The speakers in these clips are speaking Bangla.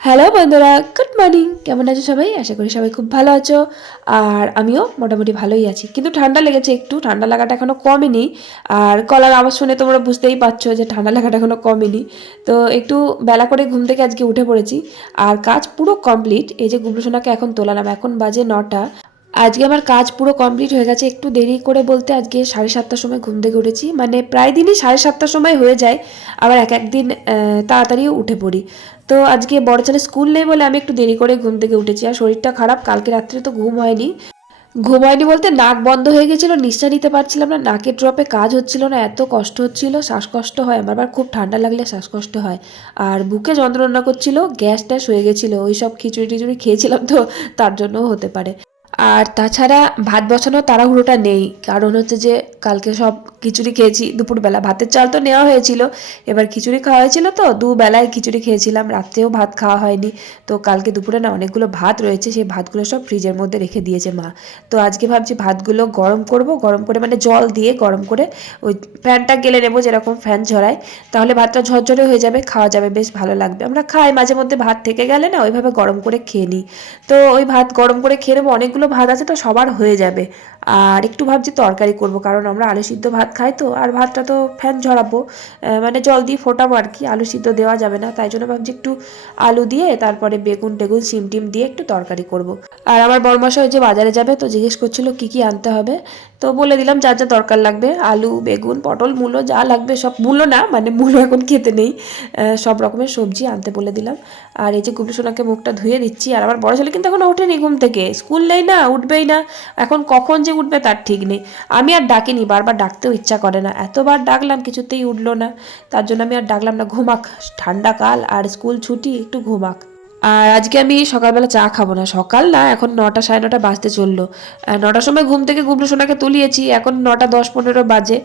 হ্যালো বন্ধুরা গুড মর্নিং কেমন আছো সবাই? আশা করি সবাই খুব ভালো আছো। আর আমিও মোটামুটি ভালোই আছি। কিন্তু ঠান্ডা লেগেছে একটু, ঠান্ডা লাগাটা এখনও কমেনি। আর কলার আওয়াজ শুনে তোমরা বুঝতেই পারছ যে ঠান্ডা লাগাটা এখনও কমেনি। তো একটু বেলা করে ঘুম থেকে আজকে উঠে পড়েছি। আর কাজ পুরো কমপ্লিট এই যে গুবলুসোনাকে এখন তোলালাম, এখন বাজে নটা। আজকে আমার কাজ পুরো কমপ্লিট হয়ে গেছে, একটু দেরি করে বলতে আজকে সাড়ে সাতটার সময় ঘুম থেকে উঠেছি। মানে প্রায় দিনই সাড়ে সাতটার সময় হয়ে যায়, আবার এক একদিন তাড়াতাড়িও উঠে পড়ি। তো আজকে বড় ছেলে স্কুল নেই বলে আমি একটু দেরি করে ঘুম থেকে উঠেছি, আর শরীরটা খারাপ, কালকে রাত্রে তো ঘুম হয়নি। ঘুম হয়নি বলতে নাক বন্ধ হয়ে গেছিল, নিঃশ্বাস নিতে পারছিলাম না, নাকের ড্রপে কাজ হচ্ছিল না, এত কষ্ট হচ্ছিল, শ্বাসকষ্ট হয়, আমার আবার খুব ঠান্ডা লাগলে শ্বাসকষ্ট হয়। আর বুকে যন্ত্রণা করছিল, গ্যাস ট্যাস হয়ে গেছিল, ওই সব খিচুড়ি টিচুড়ি খেয়েছিলাম তো, তার জন্যও হতে পারে। আর তাছাড়া ভাত বসানো তাড়াহুড়োটা নেই। কারণ হচ্ছে যে, কালকে সব খিচুড়ি খেয়েছি, দুপুরবেলা। ভাতের চাল তো নেওয়া হয়েছিল। এবার খিচুড়ি খাওয়া হয়েছিল তো, দুবেলায় খিচুড়ি খেয়েছিলাম। রাত্রেও ভাত খাওয়া হয়নি। তো কালকে দুপুরে না অনেকগুলো ভাত রয়েছে, সেই ভাতগুলো সব ফ্রিজের মধ্যে রেখে দিয়েছে মা। তো আজকে ভাবছি ভাতগুলো গরম করব। গরম করে মানে জল দিয়ে গরম করে ওই ফ্যানটা গেলে নেব, যেরকম ফ্যান ঝরায়। তাহলে ভাতটা ঝরঝরে হয়ে যাবে, খাওয়া যাবে, বেশ ভালো লাগবে। আমরা খাই, মাঝে মধ্যে ভাত থেকে গেলে না ওইভাবে গরম করে খেয়ে নিই। তো ওই ভাত গরম করে খেয়ে নেব, অনেকগুলো ভাত আছে তো সবার হয়ে যাবে। আর একটু ভাবছি তরকারি করব, কারণ আমরা আলু সিদ্ধ ভাত খাই তো, আর ভাতটা তো ফ্যান ঝরাবো মানে জল দিয়ে ফোটাবো আর কি, আলু সিদ্ধ দেওয়া যাবে না, তাই জন্য ভাবছি একটু আলু দিয়ে, তারপরে বেগুন টেগুন সিম টিম দিয়ে একটু তরকারি করব। আর আমার বড়মশা ওই যে বাজারে যাবে তো জিজ্ঞেস করছিল কি কি আনতে হবে, তো বলে দিলাম যা যা দরকার লাগবে, আলু, বেগুন, পটল, মূলো, যা লাগবে, সব মূলো না মানে মূলো এখন খেতে নেই সব রকমের সবজি আনতে বলে দিলাম আর এই যে গুবলু সোনাকে মুখটা ধুয়ে দিচ্ছি, আর আমার বড় ছেলে কিন্তু এখন ওঠেনি ঘুম থেকে, স্কুল নেই না, উঠবেই না, এখন কখন যে উঠবে তার ঠিক নেই। আমি আর ডাকিনি, বারবার ডাকতেও ইচ্ছা করে না। এতবার ডাকলাম, কিছুতেই উঠল না। তার জন্য আমি আর ডাকলাম না, ঘুমাক। ঠান্ডা কাল, আর স্কুল ছুটি, একটু ঘুমাক। আর আজকে আমি সকালবেলা চা খাব না। সকাল না, এখন নটা, সাড়ে নটা বাজতে চলল। নটার সময় ঘুম থেকে গুবলু সোনাকে তুলিয়েছি, এখন নটা দশ পনেরো বাজে।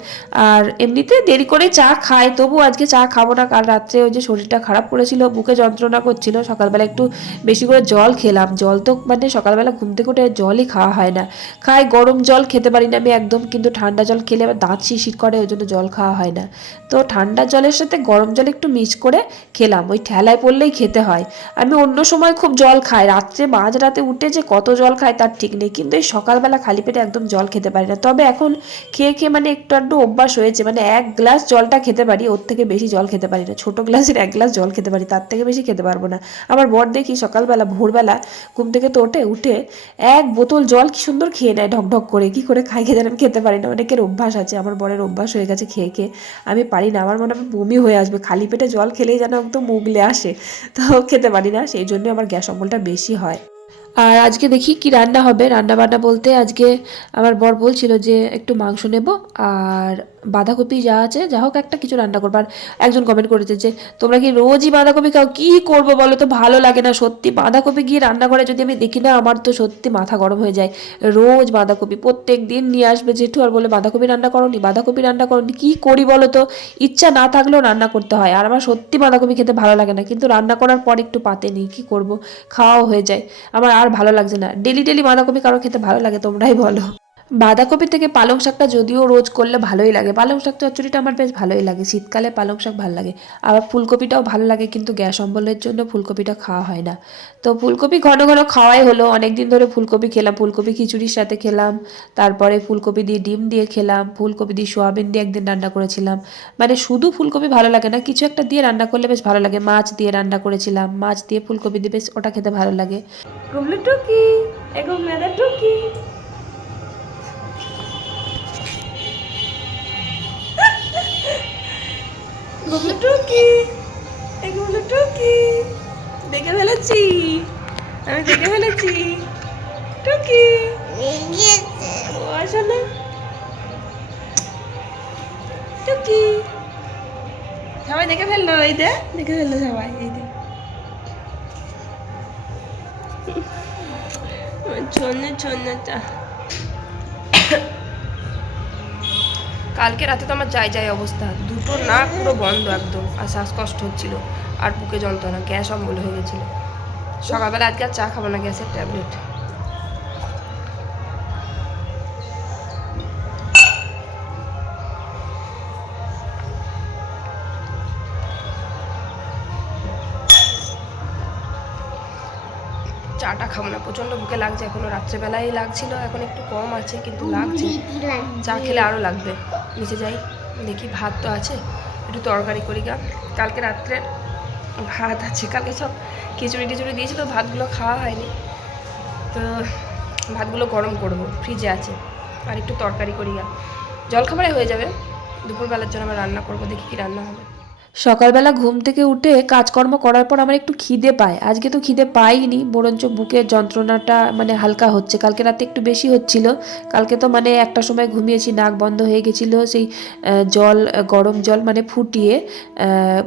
আর এমনিতে দেরি করে চা খাই, তবু আজকে চা খাব না। কাল রাত্রে ওই যে শরীরটা খারাপ করেছিল, বুকে যন্ত্রণা করছিল, সকালবেলা একটু বেশি করে জল খেলাম। জল তো মানে সকালবেলা ঘুম থেকে উঠে জলই খাওয়া হয় না। খাই, গরম জল খেতে পারি না আমি একদম, কিন্তু ঠান্ডা জল খেলে আবার দাঁত শিরশির করে, ওই জন্য জল খাওয়া হয় না। তো ঠান্ডা জলের সাথে গরম জল একটু মিক্স করে খেলাম। ওই ঠেলায় পড়লেই খেতে হয়। আমি অন্য সময় খুব জল খায়। রাত্রে মাঝ রাতে উঠে যে কত জল খায় তার ঠিক নেই। কিন্তু এই সকালবেলা খালি পেটে একদম জল খেতে পারি না। তবে এখন খেয়ে খেয়ে মানে একটু আধটু অভ্যাস হয়েছে। মানে এক গ্লাস জলটা খেতে পারি, ওর থেকে বেশি জল খেতে পারি না। ছোট গ্লাসের এক গ্লাস জল খেতে পারি, তার থেকে বেশি খেতে পারব না। আমার বর দেখি সকালবেলা, ভোরবেলা ঘুম থেকে তো ওঠে, উঠে এক বোতল জল কি সুন্দর খেয়ে নেয় ঢক ঢক করে। কি করে খাই জানি আমি খেতে পারি না। অনেকের অভ্যাস আছে, আমার বরের অভ্যাস হয়ে গেছে খেয়ে খেয়ে। আমি পারি না, আমার মনে হয় বমি হয়ে আসবে। খালি পেটে জল খেলেই যেন একদম মুগলে আসে। তো খেতে পারি না সেই জন্য আমার গ্যাস অম্বলটা বেশি হয়। আর আজকে দেখি কি রান্না হবে। রান্না বান্না বলতে আজকে আমার বর বলছিল যে একটু মাংস নেব আর বাঁধাকপি যা আছে, যা হোক একটা কিছু রান্না করব। আর একজন কমেন্ট করেছে যে, তোমরা কি রোজই বাঁধাকপি খাও? কি করব বলো তো? ভালো লাগে না, সত্যি বাঁধাকপি গিয়ে রান্না করে যদি আমি দেখি না, আমার তো সত্যি মাথা গরম হয়ে যায়। রোজ বাঁধাকপি, প্রত্যেক দিন নিয়ে আসবে জেঠু আর বলে, বাঁধাকপি রান্না করনি, বাঁধাকপি রান্না করনি, কী করি বলো তো? ইচ্ছা না থাকলেও রান্না করতে হয়। আর আমার সত্যি বাঁধাকপি খেতে ভালো লাগে না, কিন্তু রান্না করার পর একটু পাতে নিই, কী করব? খাওয়াও হয়ে যায়। আমার আর ভালো লাগছে না। ডেলি ডেলি বাঁধাকপি কারও খেতে ভালো লাগে, তোমরাই বলো। বাঁধাকপি থেকে পালং শাকটা যদিও রোজ করলে ভালোই লাগে। পালং শাক চচ্চড়িটা আমার বেশ ভালোই লাগে। শীতকালে পালং শাক ভালো লাগে। আবার ফুলকপিটাও ভালো লাগে, কিন্তু গ্যাস অম্বলের জন্য ফুলকপিটা খাওয়া হয় না। তো ফুলকপি ঘন ঘন খাওয়াই হলো। অনেক দিন ধরে ফুলকপি খেলাম। ফুলকপি খিচুড়ির সাথে খেলাম। তারপরে ফুলকপি দিয়ে ডিম দিয়ে খেলাম। ফুলকপি দিয়ে সোয়াবিন দিয়ে একদিন রান্না করেছিলাম। মানে শুধু ফুলকপি ভালো লাগে না, কিছু একটা দিয়ে রান্না করলে বেশ ভালো লাগে। মাছ দিয়ে রান্না করেছিলাম। মাছ দিয়ে ফুলকপি দিয়ে বেশ ওটা খেতে ভালো লাগে। টুকি। গুমলাদা টুকি। এই গুমলু টুকি। দেখে ফেলেছি। আমি দেখে ফেলেছি। টুকি। ও, আসো না। টুকি। সবাই দেখে ফেলল এই দে, দেখে ফেলল সবাই এই দে। ছন্ন ছন্নটা কালকে রাতে তো আমার যাই যাই অবস্থা। দুটো না পুরো বন্ধ একদম, আর শ্বাসকষ্ট হচ্ছিল, আর বুকে যন্ত্রণা, গ্যাস অম্বল হয়ে গেছিল। সকালবেলা আজকে আর চা খাব না, গ্যাসের ট্যাবলেট। খাব না। প্রচণ্ড বুকে লাগছে এখনও। রাত্রেবেলায় লাগছিল এখন একটু কম আছে কিন্তু লাগছে। চা খেলে আরও লাগবে। নিচে যাই দেখি ভাত তো আছে। একটু তরকারি করি গা। কালকে রাত্রে ভাত আছে কালকে সব খিচুড়ি টিচুড়ি দিয়েছিল ভাতগুলো খাওয়া হয়নি। তো ভাতগুলো গরম করব ফ্রিজে আছে। আর একটু তরকারি করি গা। জলখাবারে হয়ে যাবে। দুপুরবেলার জন্য আমরা রান্না করব দেখি কি রান্না হবে। সকালবেলা ঘুম থেকে উঠে কাজকর্ম করার পর আমার একটু খিদে পায়। আজকে তো খিদে পাইনি, বরঞ্চ বুকের যন্ত্রণাটা মানে হালকা হচ্ছে। কালকে রাতে একটু বেশি হচ্ছিল। কালকে তো মানে একটা সময় ঘুমিয়েছি, নাক বন্ধ হয়ে গেছিল, সেই জল গরম জল মানে ফুটিয়ে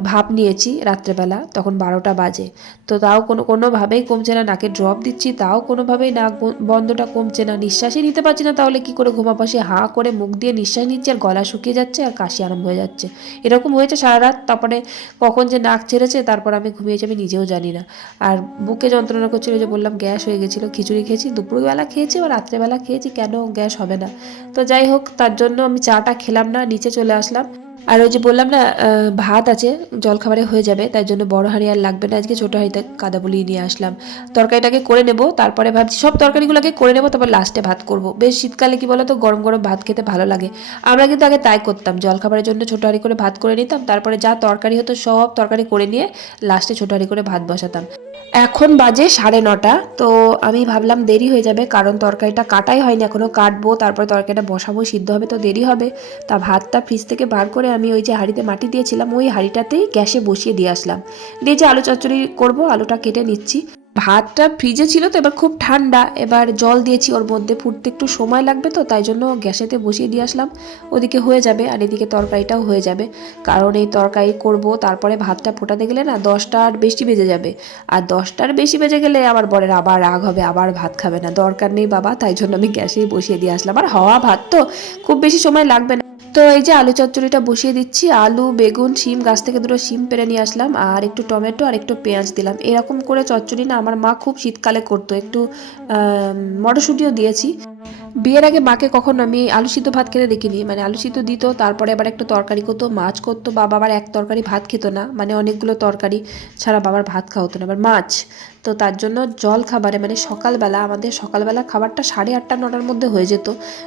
ভাপ নিয়েছি রাত্রেবেলা, তখন বারোটা বাজে। তো তাও কোনো, কোনোভাবেই কমছে না, নাকে ড্রপ দিচ্ছি, তাও কোনোভাবেই নাক বন্ধটা কমছে না, নিঃশ্বাসই নিতে পারছি না, তাহলে কি করে ঘুমা পাশে হাঁ করে মুখ দিয়ে নিঃশ্বাস নিচ্ছি, আর গলা শুকিয়ে যাচ্ছে, আর কাশি আরম্ভ হয়ে যাচ্ছে। এরকম হয়েছে সারা রাত তারপরে কখন যে নাক ছেড়েছে, তারপর আমি ঘুমিয়েছি, আমি নিজেও জানি না। আর বুকে যন্ত্রণা করছিল যে বললাম, গ্যাস হয়ে গেছিল, খিচুড়ি খেয়েছি, দুপুরবেলা খেয়েছি বা রাত্রেবেলা খেয়েছি, কেন গ্যাস হবে না? তো যাই হোক, তার জন্য আমি চাটা খেলাম না, নিচে চলে আসলাম। আর ওই যে বললাম না ভাত আছে, জলখাবারে হয়ে যাবে, তাই জন্য বড় হাঁড়ি আর লাগবে না। আজকে ছোটো হাঁড়িতে কাদা বলিয়ে নিয়ে আসলাম। তরকারিটাকে করে নেব, তারপরে ভাবছি সব তরকারিগুলোকে করে নেব, তারপর লাস্টে ভাত করব। বেশ শীতকালে কি বলো তো গরম গরম ভাত খেতে ভালো লাগে। আমরা কিন্তু আগে তাই করতাম, জলখাবারের জন্য ছোটো হাঁড়ি করে ভাত করে নিতাম, তারপরে যা তরকারি হতো সব তরকারি করে নিয়ে লাস্টে ছোটো হাঁড়ি করে ভাত বসাতাম। এখন বাজে সাড়ে নটা, তো আমি ভাবলাম দেরি হয়ে যাবে, কারণ তরকারিটা কাটাই হয়নি এখনও কাটবো, তারপরে তরকারিটা বসাবো, সিদ্ধ হবে, তো দেরি হবে। তা ভাতটা ফ্রিজ থেকে বার করে আমি ওই যে হাঁড়িতে মাটি দিয়েছিলাম, ওই হাঁড়িটাতেই গ্যাসে বসিয়ে দিয়ে আসলাম। দিয়ে যে আলু চচ্চড়ি করব, আলুটা কেটে নিচ্ছি। ভাতটা ফ্রিজে ছিল তো, এবার খুব ঠান্ডা। এবার জল দিয়েছি ওর মধ্যে, ফুটতে একটু সময় লাগবে তো, তাই জন্য গ্যাসেতে বসিয়ে দিয়ে আসলাম। ওদিকে হয়ে যাবে, আর এদিকে তরকারিটাও হয়ে যাবে। কারণ এই তরকারি করব, তারপরে ভাতটা ফোটাতে গেলে না দশটার বেশি বেজে যাবে। আর দশটার বেশি বেজে গেলে আমার বরের আবার রাগ হবে, আবার ভাত খাবে না। দরকার নেই বাবা, তাই জন্য আমি গ্যাসেই বসিয়ে দিয়ে আসলাম। আর হওয়া ভাত তো, খুব বেশি সময় লাগবে না। তো এই যে আলু চচ্চড়িটা বসিয়ে দিচ্ছি, আলু, বেগুন, শিম, গাছ থেকে দুটো শিম পেরে নিয়ে আসলাম, আর একটু টমেটো আর একটু পেঁয়াজ দিলাম। এরকম করে চচ্চড়ি না, আমার মা খুব শীতকালে করতো, একটু মটরশুঁটিও দিয়েছি। বিয়ের আগে মাকে কখনো আমি আলু সিদ্ধ ভাত খেতে দেখিনি। মানে আলু সিদ্ধ দিত, তারপরে আবার একটু তরকারি করতো, মাছ করতো, বাবা আবার এক তরকারি ভাত খেত না। মানে অনেকগুলো তরকারি ছাড়া বাবার ভাত খাওয়া হতো না। আবার মাছ। তো তার জন্য জল খাবারে মানে সকালবেলা আমাদের সকালবেলা খাবারটা সাড়ে আটটা, নটার মধ্যে হয়ে যেত।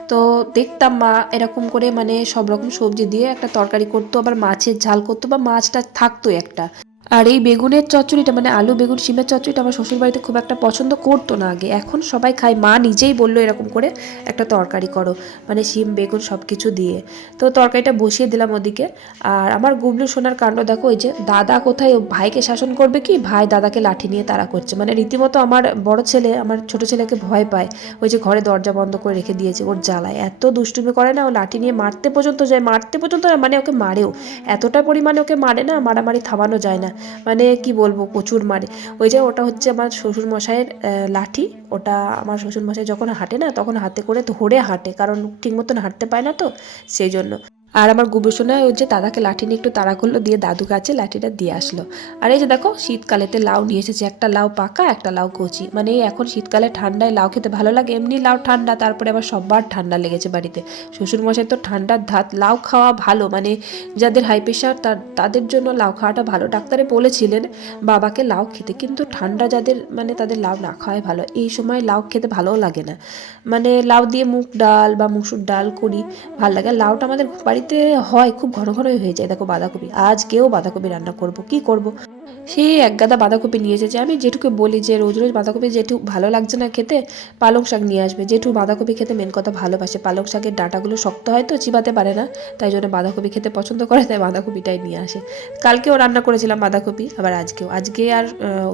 তো দেখতাম মা এরকম করে মানে সব রকম সবজি দিয়ে একটা তরকারি করতো, আবার মাছের ঝাল করতো, বা মাছটা থাকতো একটা। আর এই বেগুনের চচ্চড়িটা মানে আলু বেগুন, শিমের চচ্চড়িটা আমার শ্বশুর বাড়িতে খুব একটা পছন্দ করতো না আগে। এখন সবাই খায়, মা নিজেই বলল এরকম করে একটা তরকারি করো মানে শিম, বেগুন সব কিছু দিয়ে। তো তরকারিটা বসিয়ে দিলাম ওদিকে। আর আমার গুবলু সোনার কাণ্ড দেখো, ওই যে দাদা কোথায় ভাইকে শাসন করবে কি? ভাই দাদাকে লাঠি নিয়ে তাড়া করছে। মানে রীতিমতো আমার বড় ছেলে, আমার ছোট ছেলেকে ভয় পায়। ওই যে ঘরে দরজা বন্ধ করে রেখে দিয়েছে ওর জ্বালায়। এত দুষ্টুমি করে না, ও লাঠি নিয়ে মারতে পর্যন্ত যায়, মারতে পর্যন্ত মানে ওকে মারেও। এতটা পরিমাণে ওকে মারে না, মারামারি থামানো যায় না। মানে কি বলব, প্রচুর মারে। ওই যে ওটা হচ্ছে আমার শ্বশুর মশাইয়ের লাঠি। ওটা আমার শ্বশুর মশাই যখন হাঁটে না, তখন হাতে করে ধরে হাঁটে। কারণ ঠিক মতন হাঁটতে পায় না তো, সেই জন্য। আর আমার গুবুসোনা ওই যে দাদাকে লাঠি নিয়ে একটু তাড়া করল, দিয়ে দাদু কাছে লাঠিটা দিয়ে আসলো। আর এই যে দেখো, শীতকালেতে লাউ নিয়ে এসেছে, একটা লাউ পাকা, একটা লাউ কচি। মানে এখন শীতকালে ঠান্ডায় লাউ খেতে ভালো লাগে, এমনি লাউ ঠান্ডা, তারপরে আবার সবার ঠান্ডা লেগেছে বাড়িতে। শ্বশুরমশাই তো ঠান্ডার ধাত, লাউ খাওয়া ভালো মানে যাদের হাই প্রেশার তাদের জন্য লাউ খাওয়াটা ভালো। ডাক্তারে বলেছিলেন, বাবাকে লাউ খেতে, কিন্তু ঠান্ডা যাদের মানে তাদের লাউ না খাওয়াই ভালো। এই সময় লাউ খেতে ভালোও লাগে না। মানে লাউ দিয়ে মুগ ডাল বা মুসুর ডাল করি, ভালো লাগে। লাউটা আমাদের বাড়িতে হয়, খুব ঘন ঘনই হয়ে যায়। দেখো বাঁধাকপি, আজ কেউ বাঁধাকপি রান্না করব, কি করব? সেই এক গাদা বাঁধাকপি নিয়ে এসেছে। আমি জেঠুকে বলি যে, রোজ রোজ বাঁধাকপি জেঠু ভালো লাগছে না খেতে, পালং শাক নিয়ে আসবে। জেঠু বাঁধাকপি খেতে মেন কথা ভালোবাসে। পালং শাকের ডাঁটাগুলো শক্ত হয় তো, চিবাতে পারে না। তাই জন্য বাঁধাকপি খেতে পছন্দ করে, তাই বাঁধাকপিটাই নিয়ে আসে। কালকেও রান্না করেছিলাম বাঁধাকপি, আবার আজকেও। আজকে আর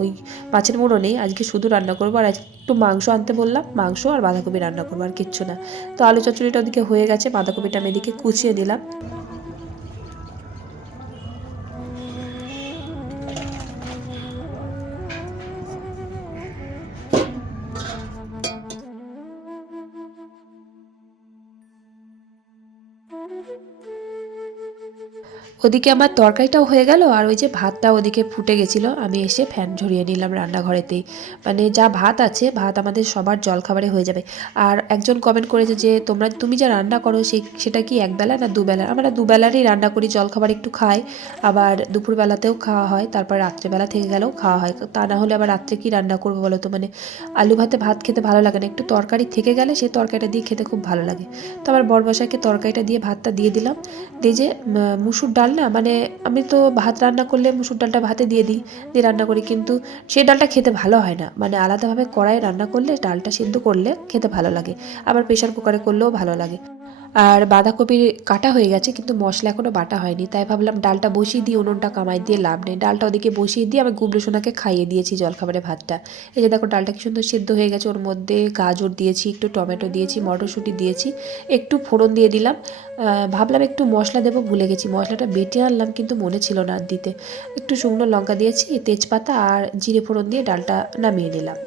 ওই মাছের মুড়ো নেই। আজকে শুধু রান্না করব আর একটু মাংস আনতে বললাম। মাংস আর বাঁধাকপি রান্না করব আর কিচ্ছু না। তো আলু চচ্চড়িটা ওদিকে হয়ে গেছে। বাঁধাকপিটা আমি এদিকে কুচিয়ে দিলাম। ওদিকে আমার তরকারিটাও হয়ে গেল আর ওই যে ভাতটা ওদিকে ফুটে গেছিল। আমি এসে ফ্যান ঝরিয়ে নিলাম রান্নাঘরেতেই। মানে যা ভাত আছে, ভাত আমাদের সবার জলখাবারে হয়ে যাবে। আর একজন কমেন্ট করেছে যে, তোমরা, তুমি যা রান্না করো, সে, সেটা কি একবেলা না দুবেলা? আমরা দুবেলারই রান্না করি, জলখাবার একটু খাই। আবার দুপুরবেলাতেও খাওয়া হয়, তারপর রাত্রেবেলা থেকে গেলেও খাওয়া হয়। তা না হলে আবার রাত্রে কি রান্না করব বলো তো? মানে আলু ভাতে ভাত খেতে ভালো লাগে না। একটু তরকারি থেকে গেলে সেই তরকারিটা দিয়ে খেতে খুব ভালো লাগে। তো আবার বরবসাকে তরকারিটা দিয়ে ভাতটা দিয়ে দিলাম। দিয়ে যে মুসুর ডাল না মানে আমি তো ভাত রান্না করলে মুসুর ডালটা ভাতে দিয়ে দিই, দিয়ে রান্না করি। কিন্তু সেই ডালটা খেতে ভালো হয় না। মানে আলাদাভাবে কড়াই রান্না করলে ডালটা সিদ্ধ করলে খেতে ভালো লাগে। আবার প্রেশার কুকারে করলেও ভালো লাগে। আর বাঁধাকপির কাটা হয়ে গেছে, কিন্তু মশলা এখনও বাটা হয়নি। তাই ভাবলাম ডালটা বসিয়ে দিয়ে, উনুনটা কামাই দিয়ে লাভ নেই। ডালটা ওদিকে বসিয়ে দিয়ে আমি গুবলু সোনাকে খাইয়ে দিয়েছি জলখাবারে ভাতটা। এই যে দেখো, ডালটা কি সুন্দর সেদ্ধ হয়ে গেছে। ওর মধ্যে গাজর দিয়েছি, একটু টমেটো দিয়েছি, মটরশুঁটি দিয়েছি, একটু ফোড়ন দিয়ে দিলাম। ভাবলাম একটু মশলা দেবো, ভুলে গেছি। মশলাটা বেটে আনলাম, কিন্তু মনে ছিল না দিতে। একটু শুকনো লঙ্কা দিয়েছি, তেজপাতা আর জিরে ফোড়ন দিয়ে ডালটা নামিয়ে নিলাম।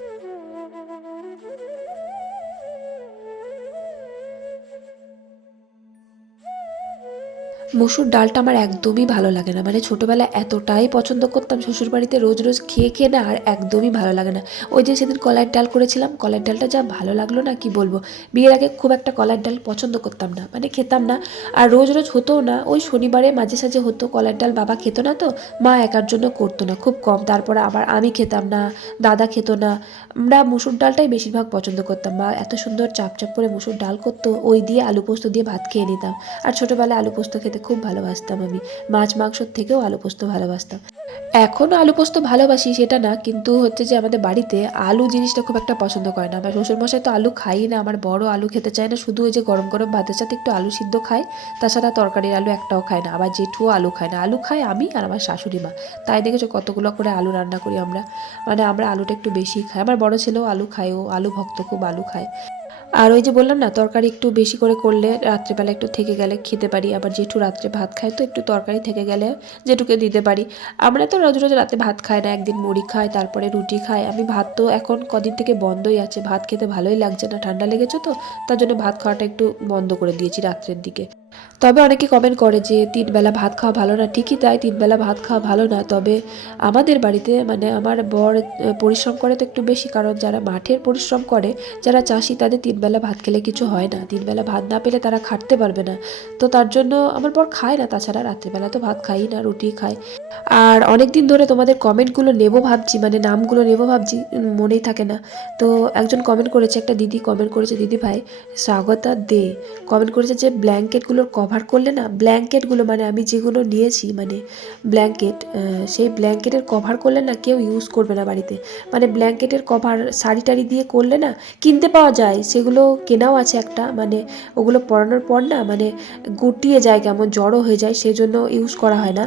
মসুর ডালটা আমার একদমই ভালো লাগে না। মানে ছোটোবেলায় এতটাই পছন্দ করতাম শ্বশুরবাড়িতে রোজ রোজ খেয়ে খেয়ে না আর একদমই ভালো লাগে না। ওই যে সেদিন কলার ডাল করেছিলাম কলার ডালটা যা ভালো লাগল না কি বলব? বিয়ের আগে খুব একটা কলার ডাল পছন্দ করতাম না মানে খেতাম না। আর রোজ রোজ হতো না, ওই শনিবারে মাঝে সাঝে হতো কলার ডাল, বাবা খেত না তো, মা একার জন্য করতো না, খুব কম। তারপরে আবার আমি খেতাম না, দাদা খেত না। আমরা মুসুর ডালটাই বেশিরভাগ পছন্দ করতাম, মা এত সুন্দর চাপ চাপ করে মুসুর ডাল করতো, ওই দিয়ে আলু পোস্ত দিয়ে ভাত খেয়ে নিতাম। আর ছোটোবেলায় আলু পোস্ত খেতে খুব ভালোবাসতাম আমি। মাছ মাংসর থেকেও আলু পোস্ত ভালোবাসতাম। এখনও আলু পোস্ত ভালোবাসি সেটা না, কিন্তু হচ্ছে যে আমাদের বাড়িতে আলু জিনিসটা খুব একটা পছন্দ করে না। আমার শ্বশুরমশাই তো আলু খাই না, আমার বড় আলু খেতে চায় না, শুধু ওই যে গরম গরম ভাতের সাথে একটু আলু সিদ্ধ খায়, তাছাড়া তরকারির আলু একটাও খায় না, আবার জেঠুও আলু খায় না। আলু খায় আমি আর আমার শাশুড়ি মা। তাই দেখেছ কতগুলো করে আলু রান্না করি আমরা। মানে আমরা আলুটা একটু বেশি খাই। আমার বড় ছেলেও আলু খায়, ও আলু ভক্ত, খুব আলু খায়। আর ওই যে বললাম না, তরকারি একটু বেশি করে করলে রাত্রেবেলা একটু থেকে গেলে খেতে পারি, আবার জেঠু রাত্রে ভাত খায়, তো একটু তরকারি থেকে গেলে জেঠুকে দিতে পারি। আমরা তো রোজ রোজ রাতে ভাত খাই না, একদিন মুড়ি খাই, তারপরে রুটি খাই। আমি ভাত তো এখন কদিন থেকে বন্ধই আছে, ভাত খেতে ভালোই লাগছে না, ঠান্ডা লেগেছে তো, তার জন্য ভাত খাওয়াটা একটু বন্ধ করে দিয়েছি রাত্রের দিকে। তবে অনেকে কমেন্ট করে যে তিন বেলা ভাত খাওয়া ভালো না। ঠিকই তাই তিন বেলা ভাত খাওয়া ভালো না। তবে আমাদের বাড়িতে মানে আমার বর পরিশ্রম করে তো একটু বেশি। কারণ যারা মাঠের পরিশ্রম করে, যারা চাষি, তাদের তিন বেলা ভাত খেলে কিছু হয় না। তিন বেলা ভাত না পেলে তারা খাটতে পারবে না। তো তার জন্য আমার বর খায় না। তাছাড়া রাত্রিবেলা তো ভাত খাই না, রুটি খায়। আর অনেক দিন ধরে তোমাদের কমেন্টগুলো নেব ভাবছি মানে নামগুলো নেব ভাবছি মনেই থাকে না। তো একজন কমেন্ট করেছে, একটা দিদি কমেন্ট করেছে দিদি ভাই স্বাগতা দে। কমেন্ট করেছে যে ব্ল্যাঙ্কেটগুলোর কভার করলে না ব্ল্যাঙ্কেটগুলো মানে আমি যেগুলো নিয়েছি মানে ব্ল্যাঙ্কেট সেই ব্ল্যাঙ্কেটের কভার করলে না কেউ ইউজ করবে না বাড়িতে। মানে ব্ল্যাঙ্কেটের কভার শাড়ি টাড়ি দিয়ে করলে না কিনতে পাওয়া যায়, সেগুলো কেনাও আছে একটা মানে ওগুলো পরানোর পর না মানে গুটিয়ে যায়, কেমন জড়ো হয়ে যায় সেই জন্য ইউজ করা হয় না।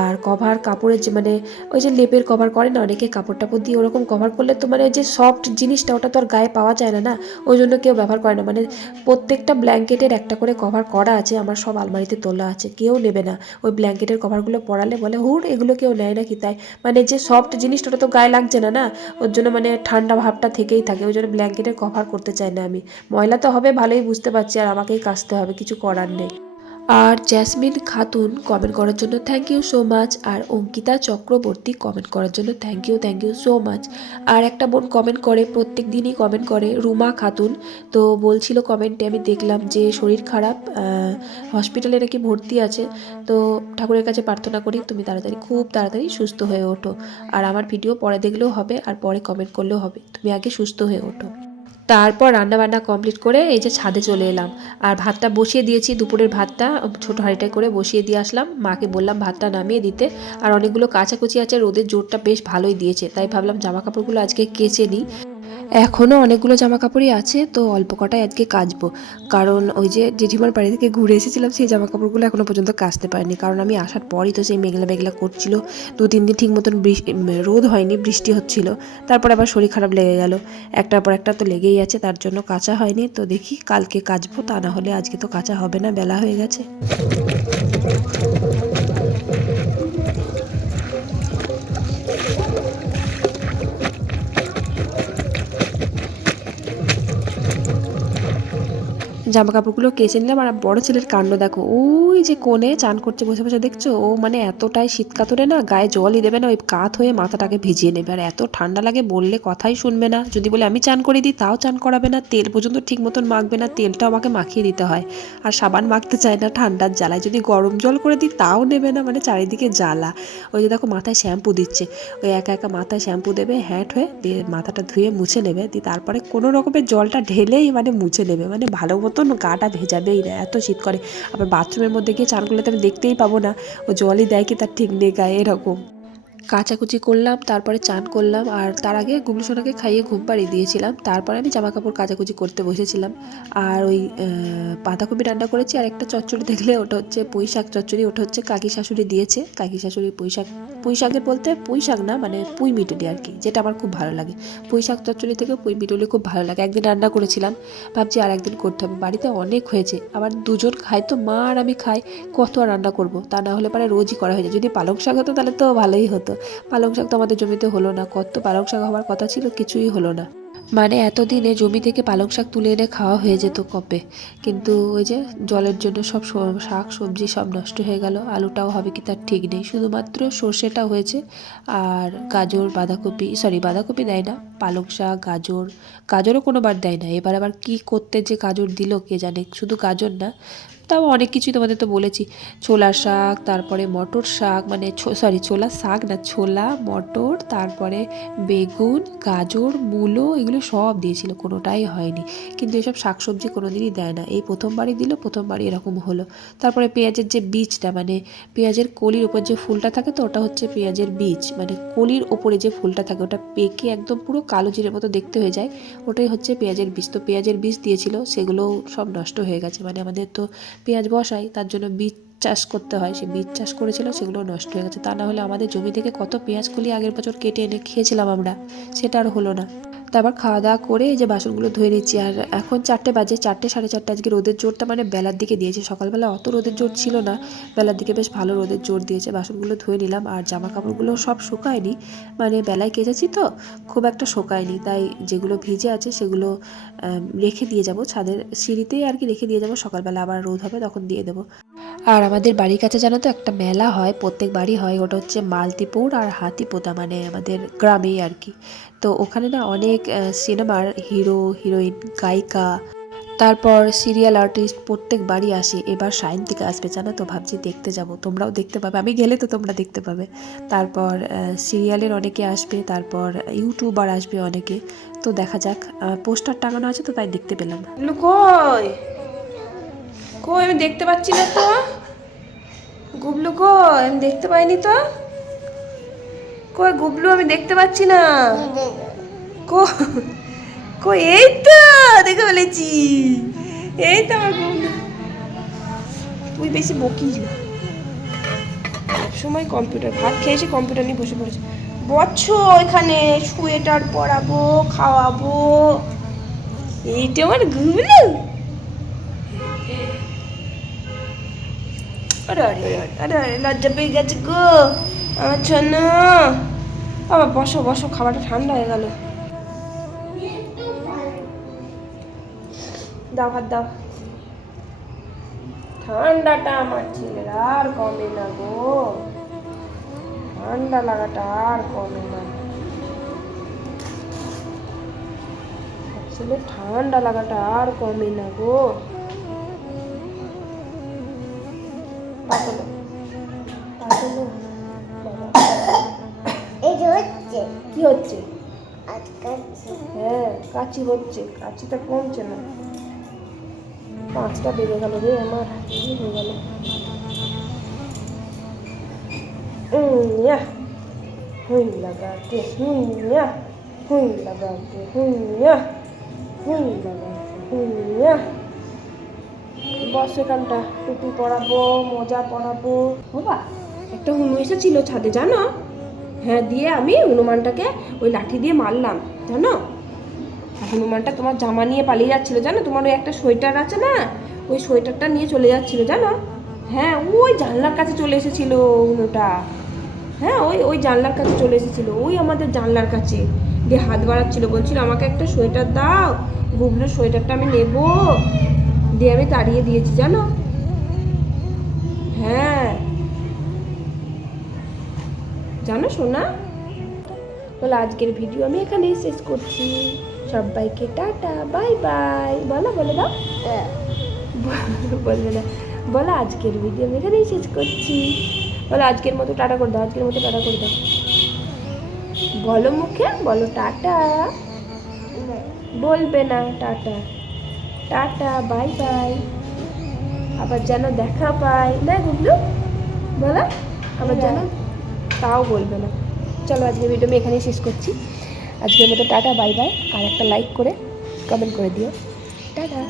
আর কভার কাপড়ের যে মানে ওই যে লেপের কভার করে না অনেকে কাপড় টাপড় দিয়ে ওরকম কভার করলে তো মানে যে সফট জিনিসটা ওটা তো আর গায়ে পাওয়া যায় না না, ওই জন্য কেউ ব্যবহার করে না। মানে প্রত্যেকটা ব্ল্যাঙ্কেটের একটা করে কভার করা আছে আমার সব আলমারিতে তোলা আছে, কেউ নেবে না। ওই ব্ল্যাঙ্কেটের কভারগুলো পড়ালে বলে, হুর, এগুলো কেউ নেয় না কি তাই? মানে যে সফট জিনিসটা, ওটা তো গায়ে লাগছে না না? ওর জন্য মানে ঠান্ডা ভাবটা থেকেই থাকে, ওই জন্য ব্ল্যাঙ্কেটের কভার করতে চাই না আমি। ময়লা তো হবে, ভালোই বুঝতে পারছি, আর আমাকেই কাচতে হবে, কিছু করার নেই। আর জ্যাসমিন খাতুন কমেন্ট করার জন্য থ্যাংক ইউ সো মাচ আর অঙ্কিতা চক্রবর্তী কমেন্ট করার জন্য thank you thank you so much আর একটা বোন কমেন্ট করে, প্রত্যেক দিনই কমেন্ট করে, রুমা খাতুন। তো বলছিল কমেন্টে আমি দেখলাম যে শরীর খারাপ হসপিটালে নাকি ভর্তি আছে। তো ঠাকুরের কাছে প্রার্থনা করি, তুমি তাড়াতাড়ি, খুব তাড়াতাড়ি সুস্থ হয়ে ওঠো। আর আমার ভিডিও পরে দেখলেও হবে, আর পরে কমেন্ট করলেও হবে। তুমি আগে সুস্থ হয়ে ওঠো। তারপর রান্না বান্না কমপ্লিট করে এই যে ছাদে চলে এলাম। আর ভাতটা বসিয়ে দিয়েছি, দুপুরের ভাতটা, ছোটো হাঁড়িটায় করে বসিয়ে দিয়ে আসলাম। মাকে বললাম ভাতটা নামিয়ে দিতে। আর অনেকগুলো কাচাকুচি আছে, রোদের জোরটা বেশ ভালোই দিয়েছে। তাই ভাবলাম জামা কাপড়গুলো আজকে কেচে নিই। এখনও অনেকগুলো জামা কাপড়ই আছে, তো অল্প কটাই আজকে কাচবো। কারণ ওই যে জেঠিমার বাড়ি থেকে ঘুরে এসেছিলাম, সেই জামা কাপড়গুলো এখনও পর্যন্ত কাচতে পারিনি। কারণ আমি আসার পরই তো সেই মেঘলা মেঘলা করছিল। দু, তিন দিন ঠিক মতন রোদ হয়নি, বৃষ্টি হচ্ছিল। তারপর আবার শরীর খারাপ লেগে গেল। একটার পর একটা তো লেগেই আছে, তার জন্য কাঁচা হয়নি। তো দেখি কালকে কাচবো, তা না হলে আজকে তো কাঁচা হবে না, বেলা হয়ে গেছে। জামা কাপড়গুলো কেচে নিলাম আর বড় ছেলের কাণ্ড দেখো। ওই যে কোণে চান করছে, বসে বসে দেখছ? ও মানে এতটাই শীত কাতরে না, গায়ে জলই দেবে না, ওই কাত হয়ে মাথাটাকে ভিজিয়ে নেবে। আর এত ঠান্ডা লাগে, বললে কথাই শুনবে না। যদি বলে আমি চান করে দিই, তাও চান করাবে না। তেল পর্যন্ত ঠিক মতন মাখবে না, তেলটাও আমাকে মাখিয়ে দিতে হয়। আর সাবান মাখতে চায় না ঠান্ডার জ্বালায়। যদি গরম জল করে দিই, তাও নেবে না মানে চারিদিকে জ্বালা। ওই যে দেখো মাথায় শ্যাম্পু দিচ্ছে। ওই একা একা মাথায় শ্যাম্পু দেবে, হ্যাট হয়ে দিয়ে মাথাটা ধুয়ে মুছে নেবে। দিয়ে তারপরে কোনো রকমের জলটা ঢেলেই মানে মুছে নেবে। মানে ভালো মতন গাটা ভেজাবেই না, এত শীত করে। আবার বাথরুমের মধ্যে গিয়ে চান করলে তো আমি দেখতেই পাবো না। ও জলই দেয় কি তার ঠিক নেই গায়ে, এরকম। কাচাকুচি করলাম, তারপরে চান করলাম আর তার আগে গুবলু সোনাকে খাইয়ে ঘুম পাড়িয়ে দিয়েছিলাম। তারপরে আমি জামা কাপড় কাচাকুচি করতে বসেছিলাম। আর ওই বাঁধাকপি রান্না করেছি আর একটা চচ্চড়ি দেখলে ওটা হচ্ছে পুঁই শাক চচ্চড়ি, ওটা হচ্ছে কাকি শাশুড়ি দিয়েছে। কাকি শাশুড়ি পুঁই শাক পুঁই শাকের বলতে পুঁই শাক না মানে পুঁই মিটুলি আর কি, যেটা আমার খুব ভালো লাগে। পুঁই শাক চচ্চড়ি থেকে পুঁই মিটুলি খুব ভালো লাগে। একদিন রান্না করেছিলাম, ভাবছি আর একদিন করতে হবে। বাড়িতে অনেক হয়েছে, আবার দুজন খাই তো, মা আর আমি খাই, কত আর রান্না করব? তা না হলে পরে রোজই করা হয়ে যায়। যদি পালং শাক হতো তাহলে তো ভালোই হতো। পালং শাক তো আমাদের জমিতে হলো না। কত পালং শাক হওয়ার কথা ছিল, কিছুই হলো না। মানে এতদিনে জমি থেকে পালং শাক তুলে এনে খাওয়া হয়ে যেত কপে কিন্তু ওই যে জলের জন্য সব শাক, সবজি সব নষ্ট হয়ে গেল, আলুটাও হবে কি তার ঠিক নেই। শুধুমাত্র সর্ষেটা হয়েছে আর গাজর, বাঁধাকপি সরি বাঁধাকপি দেয় না, পালং শাক, গাজর, গাজরও কোনো বার দেয় না। এবার আবার কি করতে যে গাজর দিল কে জানে? শুধু গাজর না তাও অনেক কিছুই তোমাদের তো বলেছি। ছোলা শাক, তারপরে মটর শাক মানে সরি ছোলা শাক না, ছোলা, মটর, তারপরে বেগুন, গাজর, মূলো, এগুলো সব দিয়েছিল, কোনোটাই হয়নি। কিন্তু এসব শাকসবজি কোনো দিনই দেয় না। এই প্রথমবারই দিল, প্রথমবারই এরকম হলো। তারপরে পেঁয়াজের যে বীজটা মানে পেঁয়াজের কলির ওপর যে ফুলটা থাকে তো, ওটা হচ্ছে পেঁয়াজের বীজ। মানে কলির ওপরে যে ফুলটা থাকে, ওটা পেকে একদম পুরো কালো জিরের মতো দেখতে হয়ে যায়। ওটাই হচ্ছে পেঁয়াজের বীজ। তো পেঁয়াজের বীজ দিয়েছিল সেগুলো সব নষ্ট হয়ে গেছে। মানে আমাদের তো পেঁয়াজ বসাই, তার জন্য বীজ চাষ করতে হয়। সে বীজ চাষ করেছিল, সেগুলো নষ্ট হয়ে গেছে। তা না হলে আমাদের জমি থেকে কত পেঁয়াজ আগের বছর কেটে এনে খেয়েছিলাম আমরা, সেটা আর হলো না। তারপর খাওয়া দাওয়া করে এই যে বাসনগুলো ধুয়ে নিচ্ছি। আর এখন চারটে বাজে, চারটে সাড়ে চারটে আজকে রোদের জোরটা মানে বেলার দিকে দিয়েছে। সকালবেলা অত রোদের জোর ছিল না, বেলার দিকে বেশ ভালো রোদের জোর দিয়েছে। বাসনগুলো ধুয়ে নিলাম আর জামা কাপড়গুলো সব শুকায়নি। মানে বেলায় কেচেছি তো, খুব একটা শোকায়নি। তাই যেগুলো ভিজে আছে সেগুলো রেখে দিয়ে যাব। ছাদের সিঁড়িতেই আর কি রেখে দিয়ে যাব। সকালবেলা আবার রোদ হবে, তখন দিয়ে দেবো। আর আমাদের বাড়ির কাছে জানো তো, একটা মেলা হয়, প্রত্যেক বাড়ি হয়। ওটা হচ্ছে মালতিপুর আর হাতিপোতা মানে আমাদের গ্রামেই আর কি। তো ওখানে না অনেক সিনেমার হিরো, হিরোইন, গায়িকা, তারপর সিরিয়াল আর্টিস্ট প্রত্যেক বাড়ি আসে। এবার সাইন থেকে আসবে, জানো তো, ভাবছি দেখতে যাব। তোমরাও দেখতে পাবে, আমি গেলে তো তোমরা দেখতে পাবে। তারপর সিরিয়ালের অনেকে আসবে, তারপর ইউটিউবার আসবে অনেকে। তো দেখা যাক পোস্টার টাঙানো আছে তো, তাই দেখতে পেলাম। কই? কই, আমি দেখতে পাচ্ছি না তো। গুবলু কই, আমি দেখতে পাইনি তো। কই গুবলু আমি দেখতে পাচ্ছি না। কই এই তো দেখে ফেলেছি। এই তো আমার গুবলু। তুই বেশি বকিস সময় কম্পিউটার ভাত খেয়ে এসে কম্পিউটার নিয়ে বসে পড়েছি। বচ্ছো এখানে সোয়েটার পরাবো খাওয়াবো। এইটা আমার গুবলু। আরে আরে, আরে আরে লজ্জা পেয়ে গেছে গো। আমার জন্য। বাবা, বসো বসো, খাবারটা ঠান্ডা হয়ে গেল। দাও ভাত, দাও। ঠান্ডাটা আমার ছেলের আর কমে না গো। ঠান্ডা লাগাটা আর কমে না। ছেলে ঠান্ডা লাগাটা আর কমে না গো। কি হচ্ছে? হ্যাঁ কাচি হচ্ছে কাচিটা কমছে না। পাঁচটা বেড়ে গেল রে আমার হয়ে গেল? হুইয়া হুই লাগাতে হুইয়া হুই লাগাতে হুইয়া হুই লাগাতে হুইয়া বস এখানটা টুপি পরাবো মোজা পরাবো। বাবা একটা হুনু এসেছিল ছাদে জানো? হ্যাঁ দিয়ে আমি হনুমানটাকে ওই লাঠি দিয়ে মারলাম, জানো? হনুমানটা তোমার জামা নিয়ে পালিয়ে যাচ্ছিল, জানো? তোমার ওই একটা সোয়েটার আছে না? ওই সোয়েটারটা নিয়ে চলে যাচ্ছিল, জানো? হ্যাঁ ওই জানলার কাছে চলে এসেছিল হনুটা হ্যাঁ ওই ওই জানলার কাছে চলে এসেছিল, ওই আমাদের জানলার কাছে। দিয়ে হাত বাড়াচ্ছিলো, বলছিল, আমাকে একটা সোয়েটার দাও গুবলুর সোয়েটারটা আমি নেব। দিয়ে আমি তাড়িয়ে দিয়েছি, জানো? হ্যাঁ জানো শোনা বলো আজকের ভিডিও আমি এখানেই শেষ করছি। সবাইকে টাটা বাই বাই। বলো বলে দাও। বলবে না। বলো আজকের ভিডিও আমি এখানেই শেষ করছি। বলো আজকের মতো টাটা করে দাও আজকের মতো টাটা করে দাও। বলো মুখে বলো টাটা। বলবে না টাটা। Tata bye bye. আবার যেন দেখা পাই। না গুবলু বলো আবার যেন তাও বলবে না। চলো আজকে ভিডিও আমি এখানেই শেষ করছি। আজকের মতো টাটা বাই বাই আর একটা লাইক করে কমেন্ট করে দিও। টাটা।